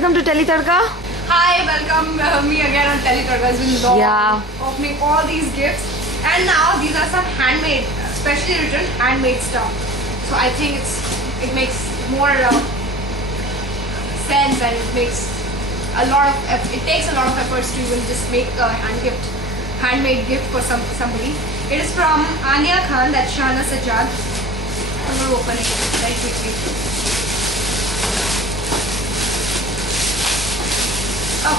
welcome to Tele Tadka. Hi, welcome me again on Tele Tadka. It's been long opening all these gifts, and now these are some handmade, specially written handmade stuff. So I think it makes more sense, and it takes a lot of efforts to even just make a handmade gift for somebody. It is from Ania Khan, that's Shana Sajjad. I'm going to open it very quickly. Oh,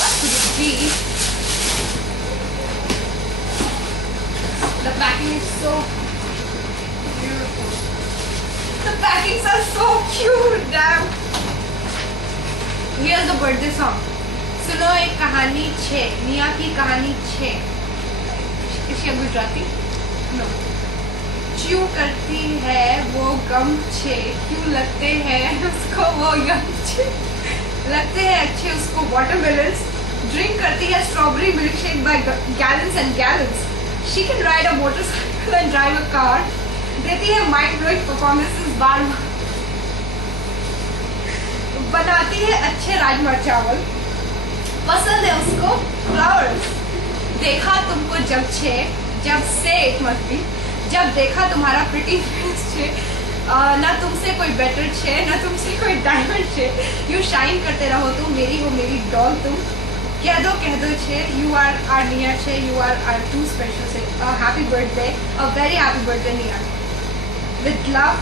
what could it be? The packing is so beautiful. The packings are so cute, damn. Here's the birthday song. सुनो एक कहानी छे, मिया की कहानी छे. Is she a Gujarati? No. क्यों करती है वो गम छे, क्यों लगते हैं उसको वो यम छे, लगते हैं अच्छे उसको watermelons, drink करती है strawberry milkshake by gallons and gallons, she can ride a motorcycle and drive a car, देती है mind blowing performances बार बनाती है अच्छे राजमा चावल, पसंद है उसको flowers, देखा तुमको जब से एक मत भी, जब देखा तुम्हारा प्रिटी फेस छे, ना तुमसे कोई बेटर छे, ना तुमसे कोई डायमंड छे, यू शाइन करते रहो तुम, मेरी हो मेरी डॉल तुम, कह दो छे, यू आर आर नियर छे, यू आर टू स्पेशल छे. Happy birthday, a very happy birthday near, with love.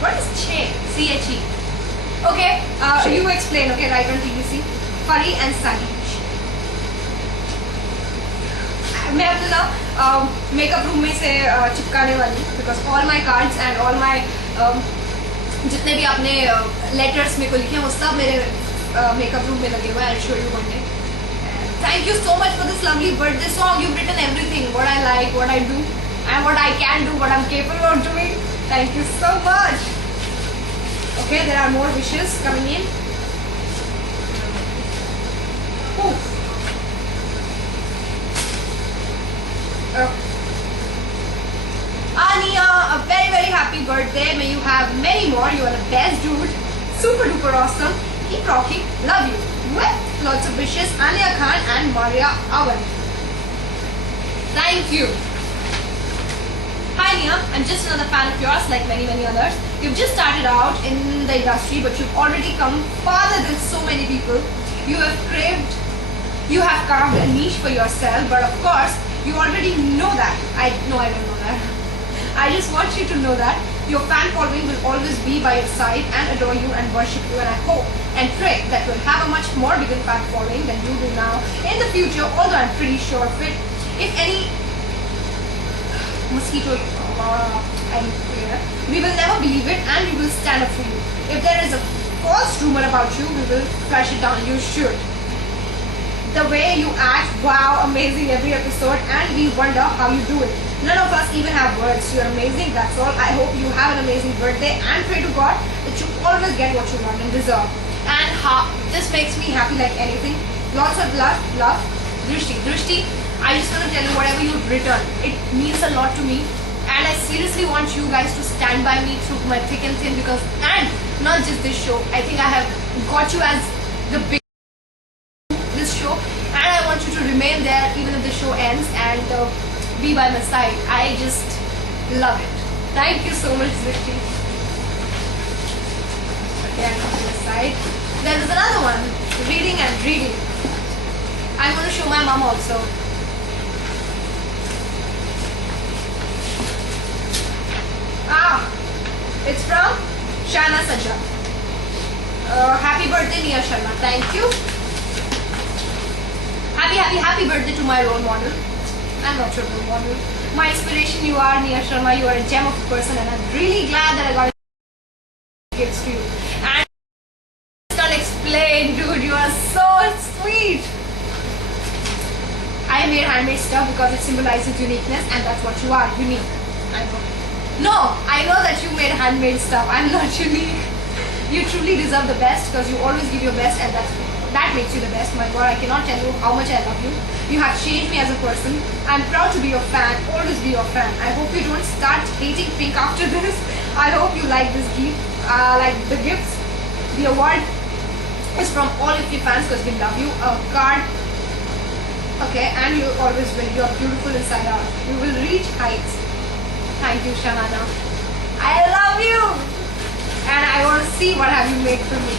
What is छे? CHE. Okay, you explain. Okay, right on TBC. फरी एंड सनी. मैं अपने ना मेकअप रूम में से चिपकाने वाली, because all my cards and all my जितने भी आपने लेटर्स मेरे को लिखे हैं वो सब मेरे मेकअप रूम में लगे हुए हैं. I show you one day. Thank you so much for this lovely birthday song. You written everything, what I like, what I do and what I can do, what I am capable of doing. Thank you so much. Okay, there are more wishes coming in. Ania, a very very happy birthday. May you have many more. You are the best dude. Super duper awesome. Keep rocking. Love you. With lots of wishes, Ania Khan and Maria Awan. Thank you. Hi Ania, I'm just another fan of yours like many others. You've just started out in the industry, but you've already come farther than so many people. You have carved a niche for yourself, but of course you already know that. I don't know that. I just want you to know that your fan following will always be by your side and adore you and worship you, and I hope and pray that you'll have a much more bigger fan following than you do now in the future, although I'm pretty sure of it. If any mosquito we will never believe it and we will stand up for you. If there is a false rumor about you, we will flush it down. You should. The way you act, wow, amazing every episode, and we wonder how you do it. None of us even have words. You're amazing, that's all. I hope you have an amazing birthday and pray to God that you always get what you want and deserve. And this makes me happy like anything. Lots of love. Drishti, I just want to tell you whatever you've written, it means a lot to me, and I seriously want you guys to stand by me through my thick and thin, because, and not just this show, I think I have got you as the big show, and I want you to remain there even if the show ends, and be by my side. I just love it. Thank you so much, Drishti. Okay, I'm on the side. There is another one, reading. I'm going to show my mom also. It's from Shana Sajjad. Happy birthday, Nia Sharma. Thank you. Happy birthday to my role model. I'm not your role model. My inspiration, you are, Nia Sharma. You are a gem of a person, and I'm really glad that I got gifts to you. And I can't explain, dude. You are so sweet. I made handmade stuff because it symbolizes uniqueness, and that's what you are, unique. I know. No, I know that you made handmade stuff. I'm not unique. You truly deserve the best because you always give your best, and that makes you the best. My God, I cannot tell you how much I love you. You have changed me as a person. I'm proud to be your fan, always be your fan. I hope you don't start hating Pink after this. I hope you like this gift, like the gifts. The award is from all of your fans because we love you. A card. Okay, and you always win. You are beautiful inside out. You will reach heights. Thank you, Shahana. I love you. And I want to see what have you made for me.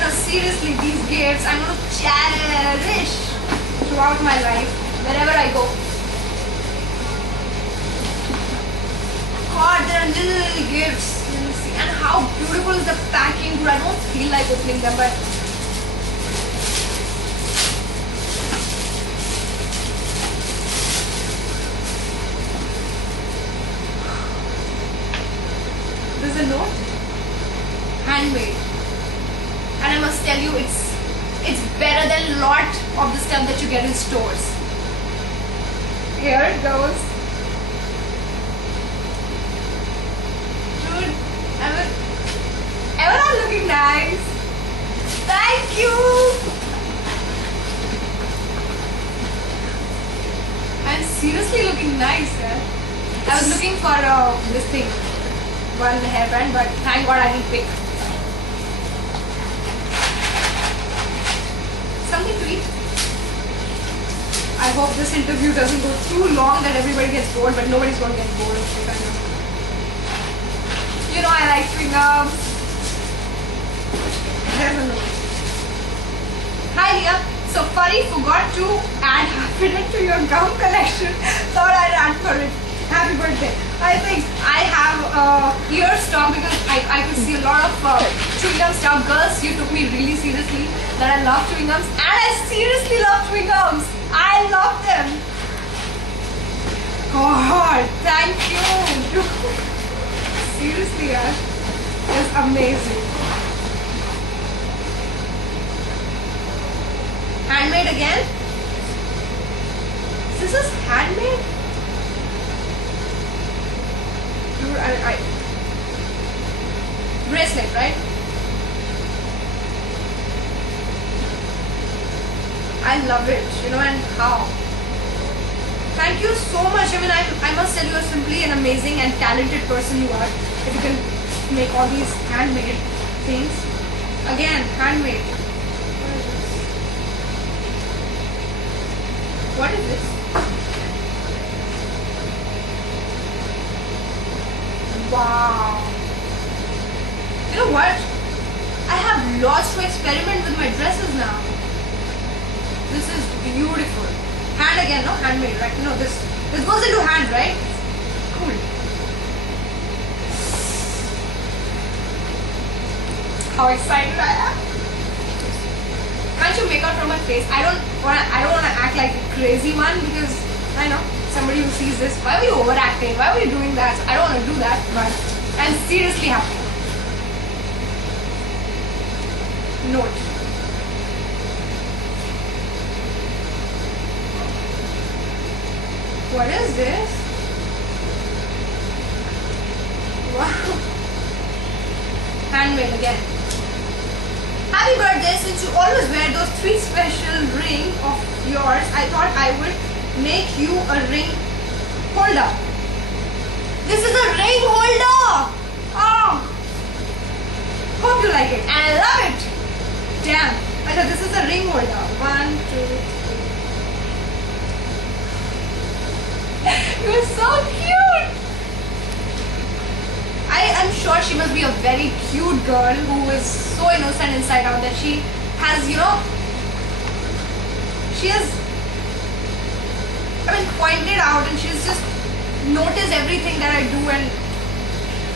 No, seriously, these gifts I'm going to cherish throughout my life, wherever I go. God, there are little gifts. Let me see. And how beautiful is the packing, dude. I don't feel like opening them, but there's a note. Handmade. And I must tell you, it's better than a lot of the stuff that you get in stores. Here it goes. Dude, Emma looking nice. Thank you. I'm seriously looking nice, eh? I was looking for this thing, one hairband, but thank God I didn't pick. Something to eat. I hope this interview doesn't go too long that everybody gets bored, but nobody's going to get bored of it, I know. You know I like chewing gum. There's a note. Hi Leah. So Furry forgot to add happiness to your gum collection. Thought I'd add for it. Happy birthday. I think I have ear stock because I could see a lot of chewing gum stuff. Girls, you took me really seriously that I love chewing gums, and I seriously love chewing gums. I love them. God, thank you. Seriously, Ash, it's amazing. Handmade again? This is handmade? Dude, I bracelet, right? I love it, you know, and how. Thank you so much. I mean, I must tell you, you're simply an amazing and talented person you are. If you can make all these handmade things. Again, handmade. What is this? Wow. You know what? I have lots to experiment with my dresses now. This is beautiful. Hand again, no? Handmade, right? No, this goes into hand, right? Cool. How excited I am. Can't you make out from my face? I don't wanna act like a crazy one because I know somebody who sees this, why are you overacting? Why are you doing that? I don't wanna do that, but I'm seriously happy. Note. What is this? Wow. Handmade again. Happy birthday. Since you always wear those 3 special rings of yours, I thought I would make you a ring holder. This is a ring holder. Oh. Hope you like it. And I love it. Damn. I thought this is a ring holder. 1, 2, 3. You're so cute! I am sure she must be a very cute girl who is so innocent inside out that she has, you know, she has, I mean, pointed out and she's just noticed everything that I do and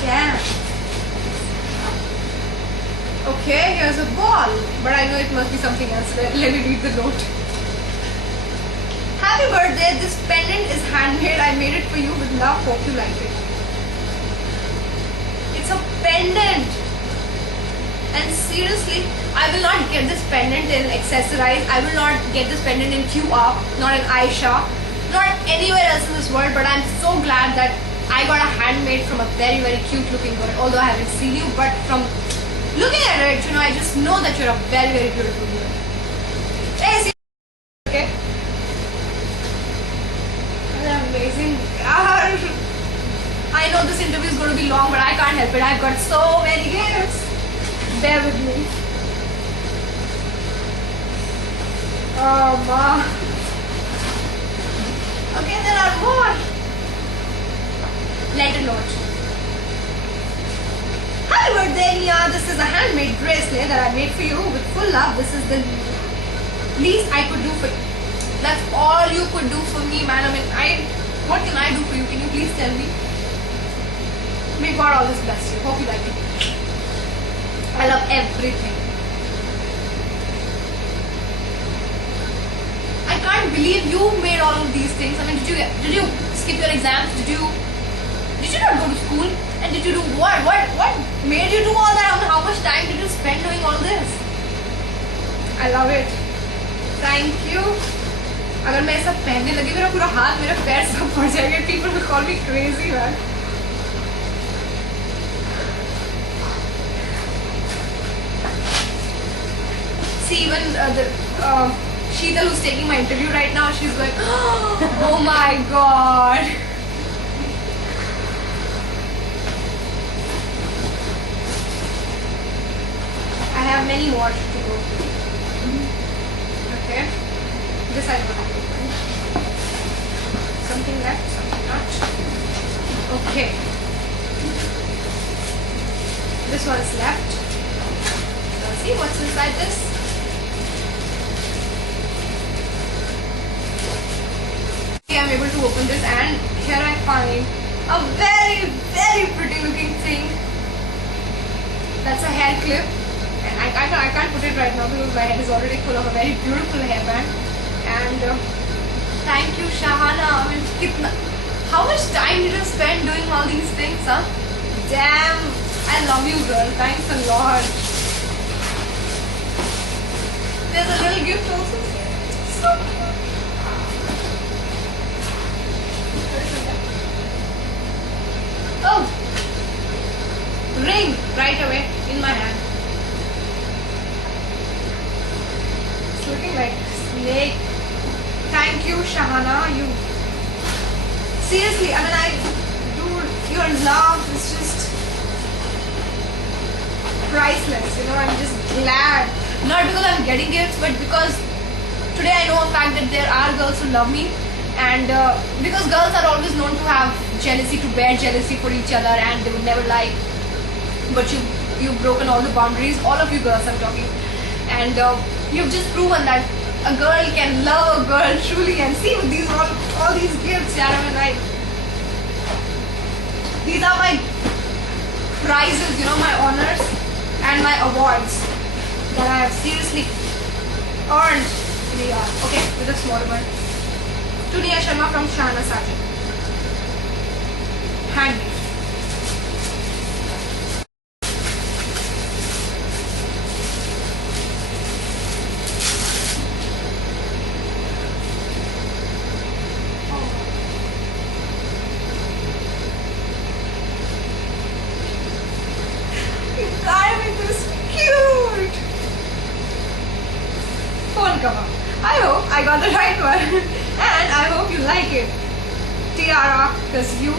damn. Okay, here's a ball, but I know it must be something else. Let me read the note. Happy birthday, this pendant is handmade. I made it for you with love. Hope you like it. It's a pendant. And seriously, I will not get this pendant in Accessorize. I will not get this pendant in QR, not in Aisha, not anywhere else in this world. But I'm so glad that I got a handmade from a very, very cute looking girl. Although I haven't seen you, but from looking at it, you know, I just know that you're a very, very beautiful girl. Hey, okay. Amazing. I know this interview is going to be long, but I can't help it. I've got so many gifts. bear with me. Oh ma. Okay, there are more. Letter note. Happy birthday, Nia. This is a handmade bracelet that I made for you with full love. This is the least I could do for you. That's all you could do for me, man. I mean, what can I do for you? Can you please tell me? May God always bless you. Hope you like it. I love everything. I can't believe you made all of these things. I mean, did you skip your exams? Did you not go to school? And did you do what? What made you do all that? I mean, how much time did you spend doing all this? I love it. Thank you. अगर मैं ऐसा पहनने लगी मेरा पूरा हाथ मेरा पैर सब पड़ जाएगा. People will call me crazy, man. See, even Sheetal, who's taking my interview right now, she's like, oh my god. I have many more to go. Okay. This I don't have. Something left, something not. Okay. This one's left. Let's see what's inside this. Okay, I'm able to open this, and here I find a very, very pretty looking thing. That's a hair clip. And I can't put it right now because my head is already full of a very beautiful hairband. And thank you, Shahana. I mean, how much time did you spend doing all these things, huh? Damn, I love you, girl. Thanks a lot. There's a little gift also. So cute. Oh, ring right away in my hand. It's looking like a snake. Thank you, Shahana. You seriously, I mean, dude, your love is just priceless. You know, I'm just glad. Not because I'm getting gifts, but because today I know a fact that there are girls who love me, and because girls are always known to have jealousy, to bear jealousy for each other, and they would never lie. But you've broken all the boundaries. All of you girls, I'm talking, and you've just proven that a girl can love a girl truly. And see with these all these gifts, yeah, I mean, right? These are my prizes, you know, my honors and my awards that I have seriously earned in a year. Okay, with a small one. To Nia Sharma from Shahana Sajid. Handmade. I hope I got the right one and I hope you like it. Tiara, because you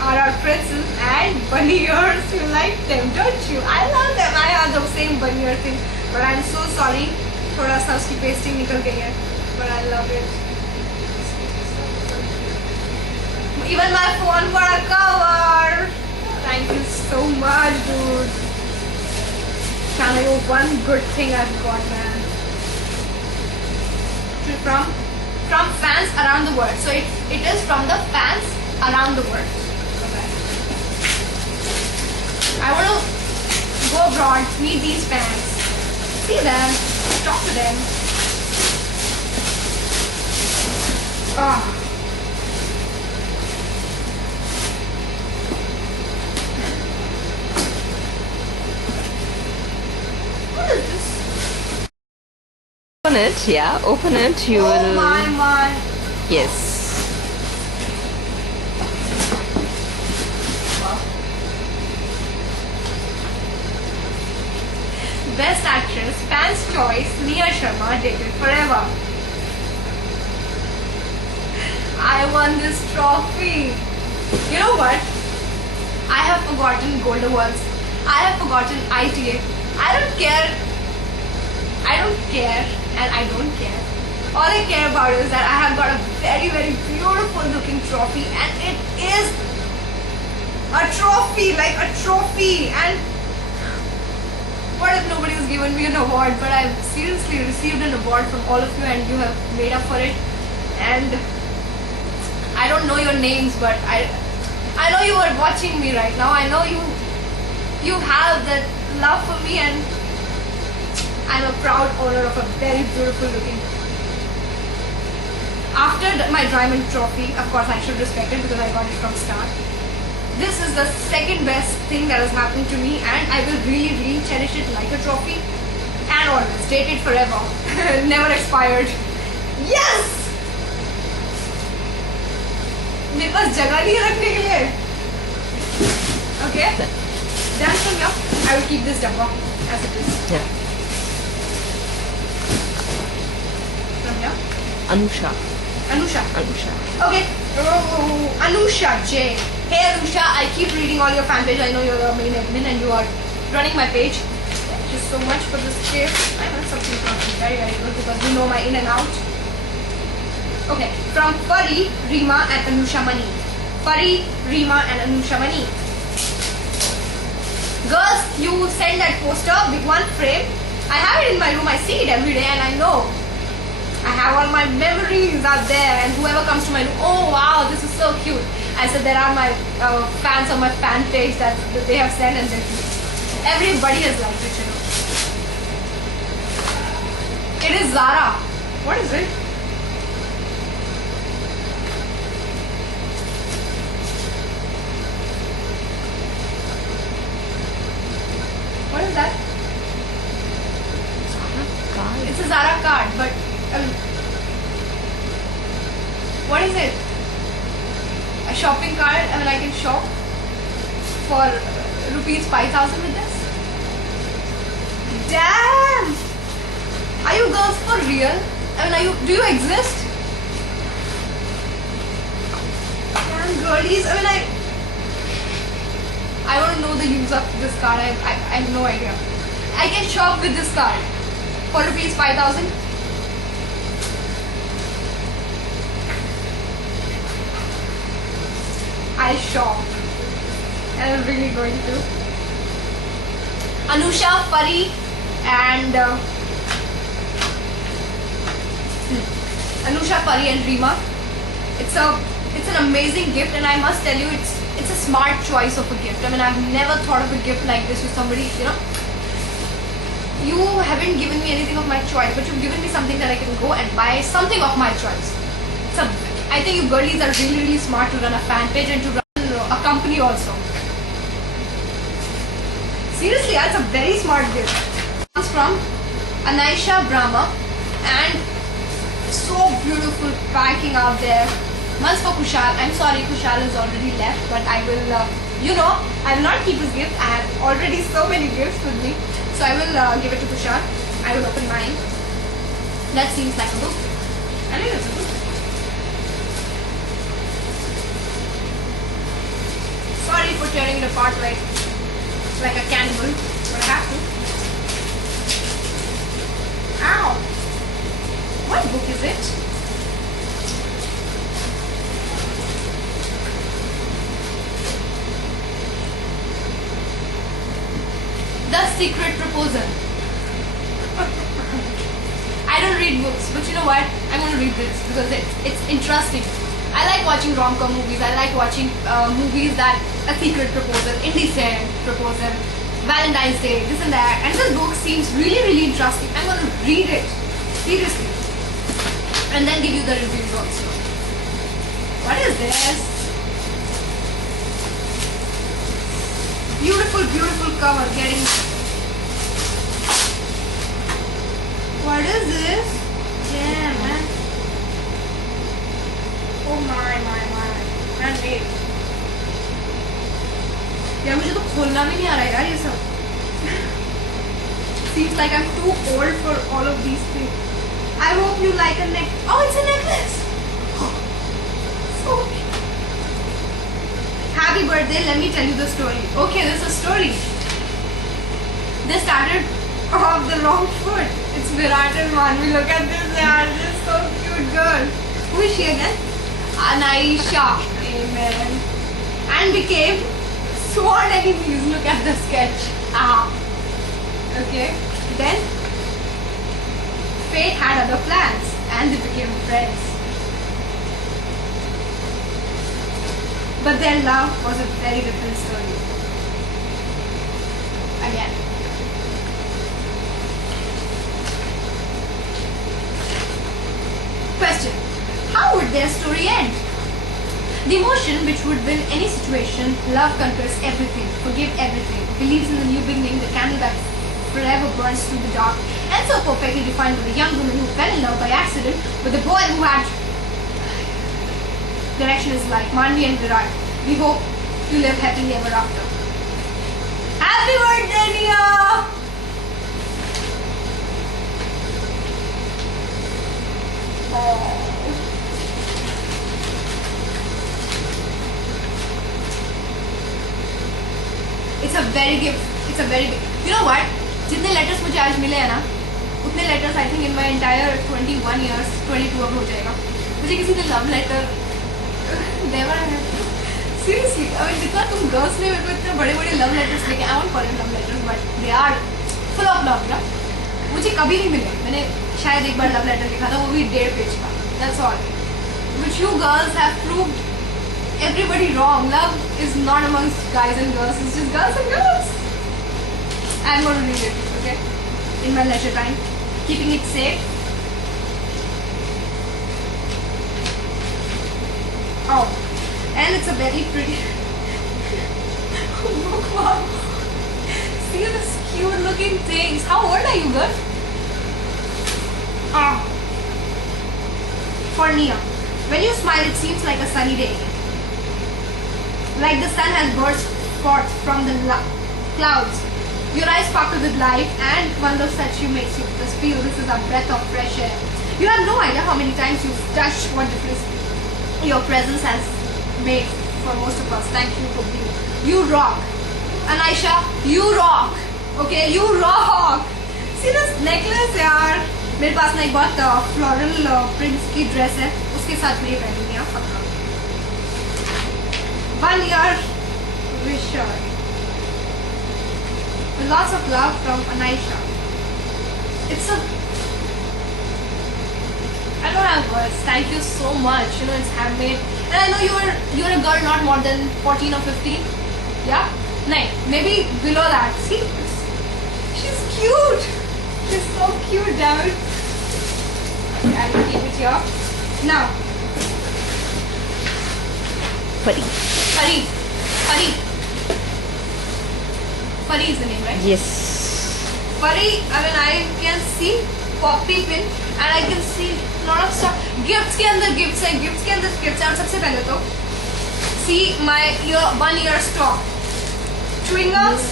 are our princess, and bunny ears, you like them, don't you? I love them. I have the same bunny ear thing, but I'm so sorry. थोड़ा सा उसकी pasting निकल गई है, but I love it. Even my phone got a cover. Thank you so much, dude. Shana, you're one good thing I've got, man. From fans around the world. So it is from the fans around the world. Okay. I want to go abroad, meet these fans, see them, talk to them. Oh. What is this? Open it, yeah, open it, you will... Oh my. Yes. Wow. Best Actress, Fans Choice, Nia Sharma, Dated Forever. I won this trophy. You know what? I have forgotten Gold Awards. I have forgotten ITA. I don't care. I don't care, and I don't care. All I care about is that I have got a very, very beautiful looking trophy, and it is a trophy, like a trophy. And what if nobody has given me an award? But I've seriously received an award from all of you, and you have made up for it. And I don't know your names, but I know you are watching me right now. I know you have that love for me, and I'm a proud owner of a very beautiful looking. After my Diamond trophy, of course I should respect it because I got it from Star. This is the second best thing that has happened to me, and I will really, really cherish it like a trophy, and always dated forever, never expired. Yes! मेरे पास जगह नहीं है रखने के लिए. Okay. Done from now. I will keep this dabba as it is. Yeah. From here. Anusha. Anusha. Anusha. Okay. Oh, Anusha J. Hey Anusha, I keep reading all your fan page. I know you're the main admin and you are running my page. Thank you so much for this gift. I know something very, very good because you know my in and out. Okay. From Fari, Rima and Anusha Mani. Fari, Rima and Anusha Mani. Girls, you send that poster, big one frame. I have it in my room. I see it every day and I know. I have all my memories out there, and whoever comes to my room, oh wow, this is so cute. I said there are my fans on my fan page that they have sent, and everybody has liked it, you know. It is Zara. What is it? What is that? It's a Zara card, but what is it? A shopping card? I mean, I can shop for rupees 5,000 with this. Damn! Are you girls for real? I mean, do you exist? Damn, girlies. I mean, I want to know the use of this card. I have no idea. I can shop with this card for rupees 5,000. I shop, and I'm really going to. Anusha, Fari, and Anusha, Fari, and Rima. It's an amazing gift, and I must tell you, it's a smart choice of a gift. I mean, I've never thought of a gift like this with somebody. You know, you haven't given me anything of my choice, but you've given me something that I can go and buy something of my choice. I think you girlies are really, really smart to run a fan page and to run a company also. Seriously, that's a very smart gift. It comes from Anaisha Brahma, and so beautiful packing out there. One's for Kushal. I'm sorry, Kushal has already left, but I will, you know, I will not keep his gift. I have already so many gifts with me, so I will give it to Kushal. I will open mine. That seems like a book. I think it's a book. Sorry for tearing it apart like a cannibal, but I have to. Ow! What book is it? The Secret Proposal. I don't read books, but you know what? I'm going to read this because it's interesting. I like watching rom-com movies. I like watching movies that a secret proposal, indecent proposal, Valentine's Day, this and that. And this book seems really, really interesting. I'm going to read it seriously, and then give you the reviews also. What is this? Beautiful, beautiful cover. Getting. What is this? Damn, man. Oh my. Man, wait. यार मुझे तो खोलना भी नहीं आ रहा है यार ये सब. Seems like I'm too old for all of these things. I hope you like a neck. Oh, it's a necklace. So cute. Happy birthday. Let me tell you the story. Okay, this is a story. They started off the wrong foot. It's Virat and Manvi. Look at this, they are just so cute girl. Who is she again? Anaisha. Amen. And became sworn enemies. Look at the sketch. Ah. Okay. Then fate had other plans and they became friends. But their love was a very different story. Again. Question. How would their story end? The emotion which would win any situation, love conquers everything, forgive everything, believes in the new beginning, the candle that forever burns through the dark, and so perfectly defined with a young woman who fell in love by accident with a boy who had direction is like Manvi and Virat. We hope you live happily ever after. Happy birthday, Nia! Oh. It's a very gift. It's a very big. You know what? जितने letters मुझे आज मिले हैं ना, उतने letters I think in my entire 21 years, 22 अब हो जाएगा. मुझे किसी ने love letter never had. Seriously, I mean जितना तुम girls ने मेरे को इतने बड़े-बड़े love letters लेके, I won't call them love letters, but they are full of love, ना? मुझे कभी नहीं मिले. मैंने शायद एक बार love letter लिखा था, वो भी 1.5 पेज का. That's all. Which you girls have proved everybody wrong. Love is not amongst guys and girls. It's just girls and girls. I'm going to read it, okay? In my leisure time, keeping it safe. Oh, and it's a very pretty. Oh, wow. See this cute-looking things. How old are you, girl? Ah. For Nia, when you smile, it seems like a sunny day. Like the sun has burst forth from the clouds. Your eyes sparkle with life and one look at you makes you just feel this is a breath of fresh air. You have no idea how many times you've touched what difference your presence has made for most of us. Thank you for being. You rock. Anaisha, you rock. Okay, you rock. See this necklace, yaar. मेरे पास ना एक बहुत floral prints की dress है, उसके साथ मैं ये पहनूंगी आप पक्का. 1 year wish. Lots of love from Anaisha. It's a. I don't have words. Thank you so much. You know it's handmade, and I know you're a girl not more than 14 or 15. Yeah. No, maybe below that. See, she's cute. She's so cute, damn it. Okay, I will keep it here. Now. Pari. Pari. Pari. Pari is the name, right? Yes. Pari, I mean, I can see poppy pin and I can see lot of stuff. Gifts के अंदर gifts हैं, gifts के अंदर gifts हैं. और सबसे पहले तो see my 1 year stock, chewing gums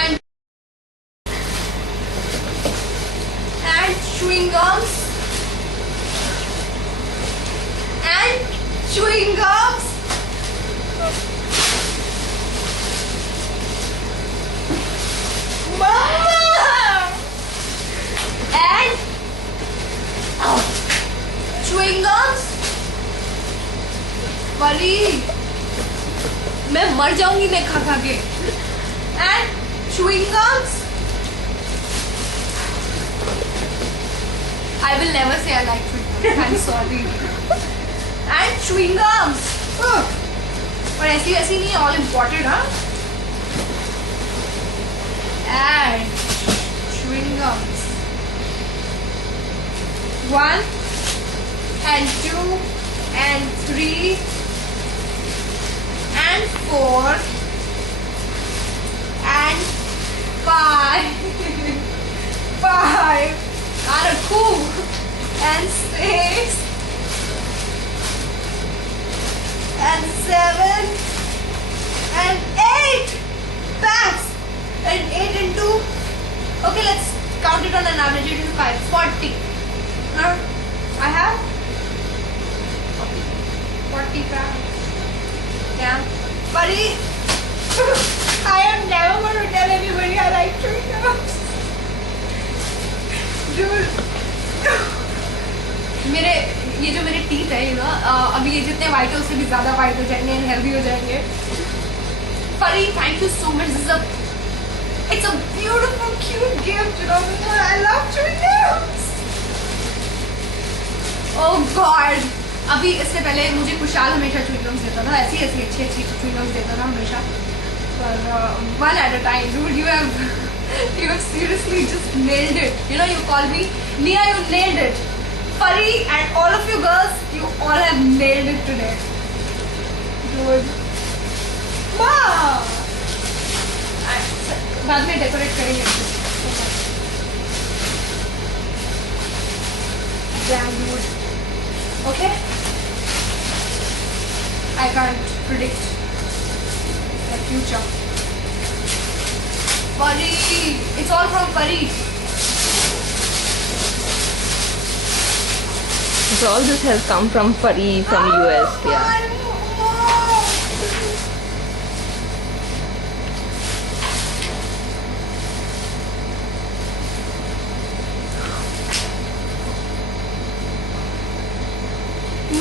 and chewing gums and chewing gums. Mama! And chewing gums. Pari, मैं मर जाऊंगी मैं खा खा के. And chewing gums. I will never say I like chewing gums. I'm sorry. And chewing gums. और ऐसी ऐसी नहीं all important, huh? And chewing gums. 1 and 2 and 3 and 4 and 5. 5. Not a cool. And 6 and 7 and 8 packs. And 8 into, okay, let's count it on an average. 8 into 5, 40. Now, I have 40 packs. Yeah. Buddy, I am never going to tell anybody I like chewing मेरे ये जो मेरे teeth है अभी ये जितने white है उससे भी ज्यादा वाइट हो जाएंगे एंड हेल्दी हो जाएंगे. Pari, thank you so much. It's a beautiful, cute gift. I love chewing gums. Oh God. अभी इससे पहले मुझे कुशाल हमेशा chewing gums देता था. ऐसी अच्छी chewing gums देता था हमेशा. पर one at a time, dude. You have seriously just nailed it. You call me Nia. You nailed it. Pari and all of you girls, you all have nailed it today. Dude. माँ बाद में decorate करेंगे. Damn dude. Okay. I can't predict the future. Pari, it's all from Pari. So all this has come from Pari from US. Yeah.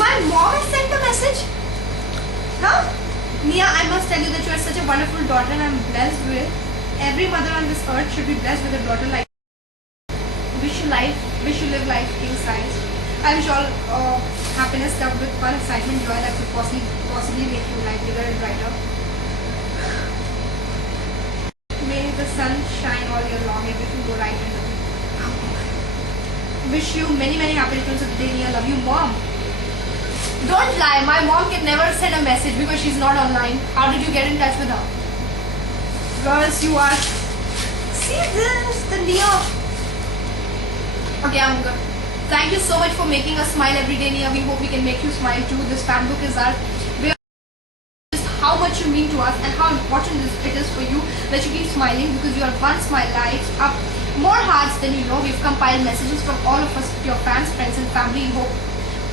My mom has sent a message. Huh? Nia, I must tell you that you are such a wonderful daughter and I am blessed with. Every mother on this earth should be blessed with a daughter like you. Wish you live life king size. I wish all happiness stuffed with fun, excitement, joy that could possibly make your life bigger and brighter. May the sun shine all year long, everything go right and good. Wish you many happy returns of the day, Nia. Love you, mom. Don't lie, my mom can never send a message because she's not online. How did you get in touch with her? Girls, you are... See this, the Nia. Okay, I'm good. Thank you so much for making us smile every day, Nia. We hope we can make you smile too. This fan book is our way of how much you mean to us and how important it is for you that you keep smiling because your one smile lights up more hearts than you know. We've compiled messages from all of us, your fans, friends and family in hope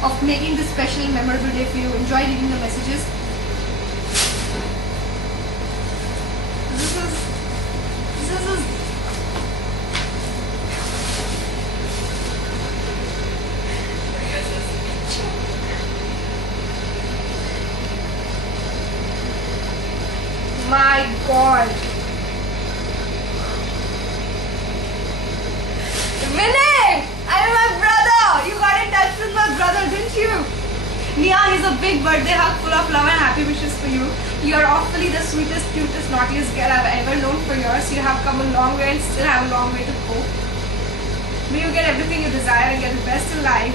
of making this special and memorable day for you. Enjoy reading the messages. This is my God. Vinay! I'm my brother! You got in touch with my brother, didn't you? Nia, here's a big birthday hug full of love and happy wishes for you. You are awfully the sweetest, cutest, naughtiest girl I've ever known for years. You have come a long way and still have a long way to go. May you get everything you desire and get the best in life.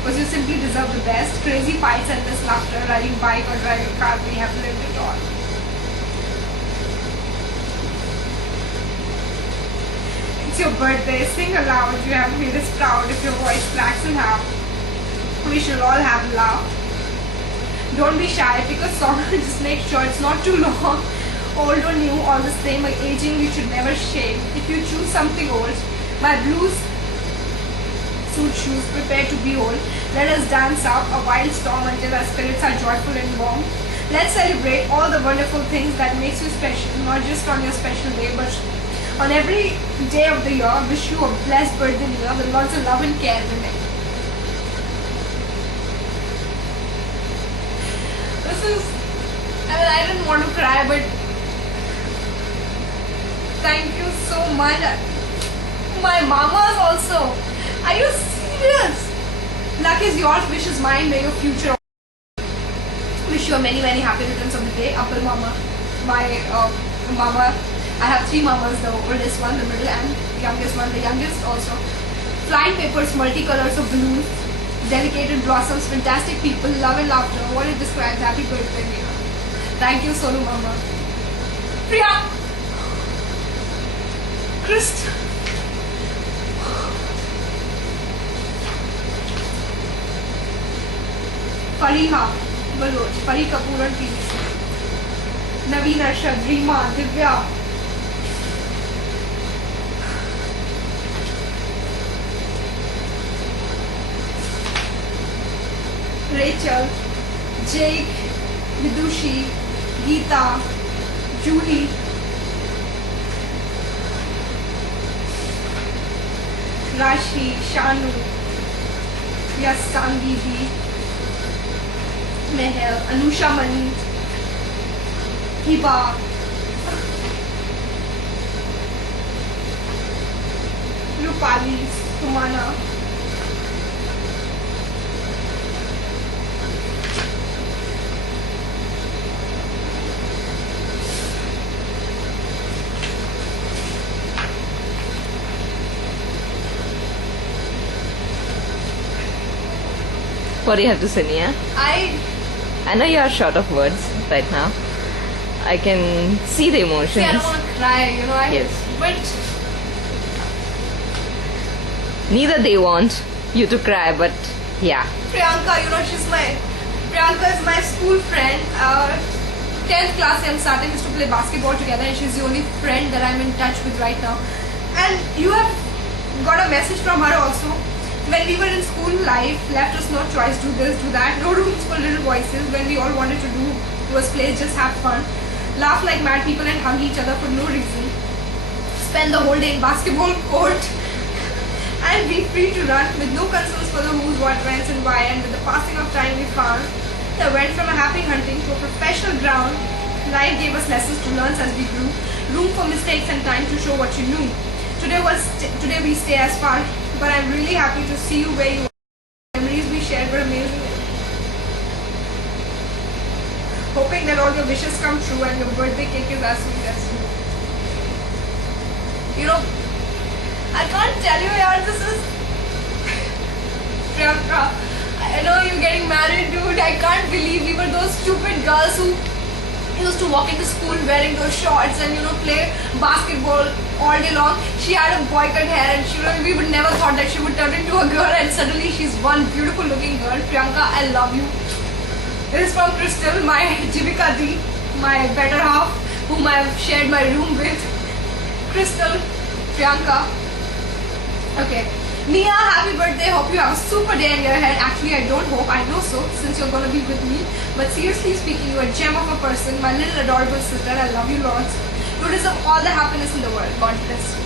Because you simply deserve the best. Crazy fights, endless laughter, riding bike or driving car, we have lived it all. It's your birthday, sing aloud, you have made us proud. If your voice cracks in half, we should all have love. Don't be shy, pick a song and just make sure it's not too long. Old or new, all the same, aging we should never shame. If you choose something old, my blues suit shoes, prepare to be old. Let us dance out a wild storm until our spirits are joyful and warm. Let's celebrate all the wonderful things that makes you special, not just on your special day, but on every day of the year. Wish you a blessed birthday year with lots of love and care in it. I didn't want to cry, but thank you so much. My mamas also. Are you serious? Luck is yours, wish is mine, may your future. Wish you many happy returns of the day. Apple mama, my mama. I have 3 mamas, the oldest one, the middle and the youngest one, the youngest also. Flying papers, multicolors of balloons, dedicated blossoms, fantastic people, love and laughter. What it describes, happy birthday, Neha. Thank you, Sonu Mama. Priya! Christ! Fariha, Baloj, Fari Kapoor and PVC. Naveen Arshad, Reema, Divya. Rachel, Jake, Vidushi, Geeta, Julie, Rashi, Shanu, Yasang Bibi, Mehel, Anusha Mani, Hiba, Rupali, Sumana, What do you have to say, Nia? I know you are short of words right now. I can see the emotions. See, I don't want to cry, you know. Yes. But Neither they want you to cry, but yeah. Priyanka, you know, Priyanka is my school friend. 10th class I'm starting used to play basketball together, and she's the only friend that I'm in touch with right now. And you have got a message from her also. When we were in school, life left us no choice, do this, do that, no rooms for little voices. When we all wanted to do was play, just have fun, laugh like mad people and hug each other for no reason, spend the whole day in basketball court and be free to run with no concerns for the who's, what, whens and why. And with the passing of time we found that went from a happy hunting to a professional ground. Life gave us lessons to learn as we grew, room for mistakes and time to show what you knew. Today we stay as far, but I'm really happy to see you where you are. Memories we shared were amazing. Hoping that all your wishes come true and your birthday cake is as sweet as you. You know, I can't tell you, yaar, this is Priyanka. I know you're getting married, dude. I can't believe we were those stupid girls who used to walk into school wearing those shorts and, you know, play basketball all day long. She had a boy cut hair, and we would never thought that she would turn into a girl, and suddenly she's one beautiful looking girl. Priyanka, I love you. This is from Crystal, my Jivika Di, my better half, whom I have shared my room with. Crystal, Priyanka. Okay. Nia, happy birthday. Hope you have a super day in your head. Actually, I don't hope. I know so, since you're gonna be with me. But seriously speaking, you're a gem of a person. My little adorable sister. I love you lots. You deserve all the happiness in the world. God bless you.